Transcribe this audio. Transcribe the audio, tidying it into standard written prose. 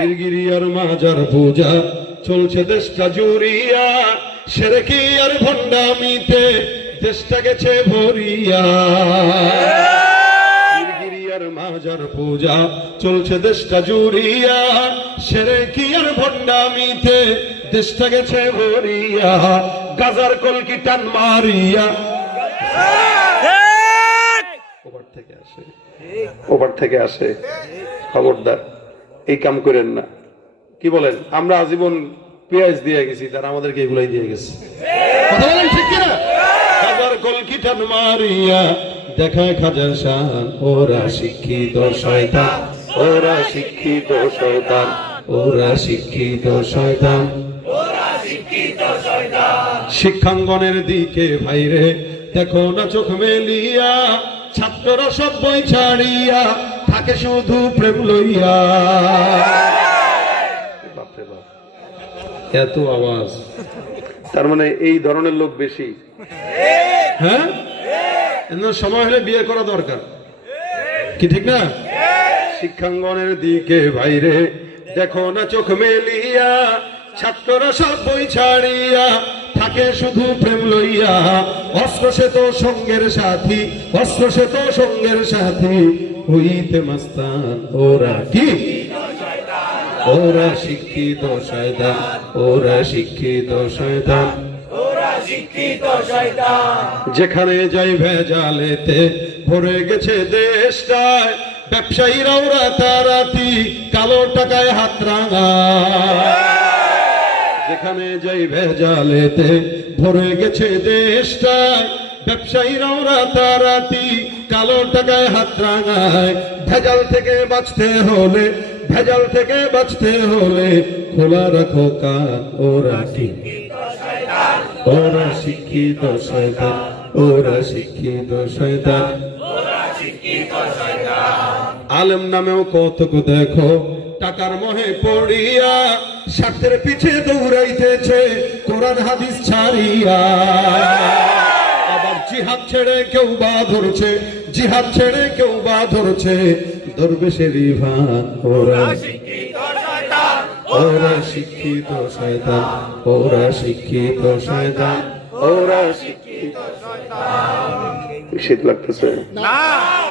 পীরগিরি আর মাজার পূজা চলছে দেশটা জুড়িয়া, শিরকি আর ভণ্ডামিতে দেশটা গেছে ভরিয়া। পীরগিরি আর মাজার পূজা চলছে দেশটা জুড়িয়া, শিরকি আর ভণ্ডামিতে দেশটা গেছে ভরিয়া। গাজার কলকি টান মারিয়া ওপার থেকে আসে, খবরদার এই কাম করেন না। কি বলেন? আমরা আজীবন পেঁয়াজ দিয়ে গেছি, তারা আমাদেরকে এগুলাই দিয়ে গেছে। কথা বলেন ঠিক কিনা? হাজার কলকি টান মারিয়া দেখায় খাজার শান, ওরা শিক্ষিত শয়তান, ওরা শিক্ষিত শয়তান, ওরা শিক্ষিত শয়তান। শিক্ষাঙ্গনের দিকে ভাইরে দেখো না চোখ মেলিয়া, ছাত্ররা সব বই ছাড়িয়া থাকে শুধু প্রেম লইয়া। বাপরে বাপ, এত আওয়াজ! তার মানে এই ধরনের লোক বেশি। হ্যাঁ, সময় হলে বিয়ে করা দরকার, কি ঠিক না? শিক্ষাঙ্গনের দিকে ভাইরে দেখো না চোখ মেলিয়া, ছাত্ররা সব বই ছাড়িয়া থাকে শুধু প্রেম লইয়া। অস্ত্র সে তো সঙ্গের সাথী, অস্ত্র সে তো সঙ্গের সাথী, হইতে মাস্তান ওরা কি? ওরা শিক্ষিত শয়তান, ওরা শিক্ষিত শয়তান, ওরা শিক্ষিত শয়তান। যেখানে যাই ভেজালেতে ভরে গেছে দেশটায়, ব্যবসায়ীরাও রাতারাতি কালো টাকায় হাত রাঙায়। যেখানে যাই ভেজালেতে ভরে গেছে দেশটায়, ব্যবসায়ীরাও রাতারাতি কালো টাকায় হাত রাঙায়। ভেজাল থেকে বাঁচতে হলে, ভেজাল থেকে বাঁচতে হলে খোলা রাখো কান, ওরা শিক্ষিত শয়তান, ওরা শিক্ষিত শয়তান, ওরা শিক্ষিত শয়তান, ওরা শিক্ষিত শয়তান। আলেম নামেও কতক দেখো টাকার মোহে পড়িয়া, স্বার্থের পিছে দৌড়াইতেছে কোরআন হাদিস ছাড়িয়া। আবার জিহাদ ছেড়ে কেউ বা ধরছে, জিহাদ ছেড়ে কেউ বা ধরছে দরবেশের ভান। ওরা শিক্ষিত শয়তান, ওরা শিক্ষিত শয়তান, ওরা শিক্ষিত শয়তান, ওরা শিক্ষিত শয়তান। শীত লাগতেছে না?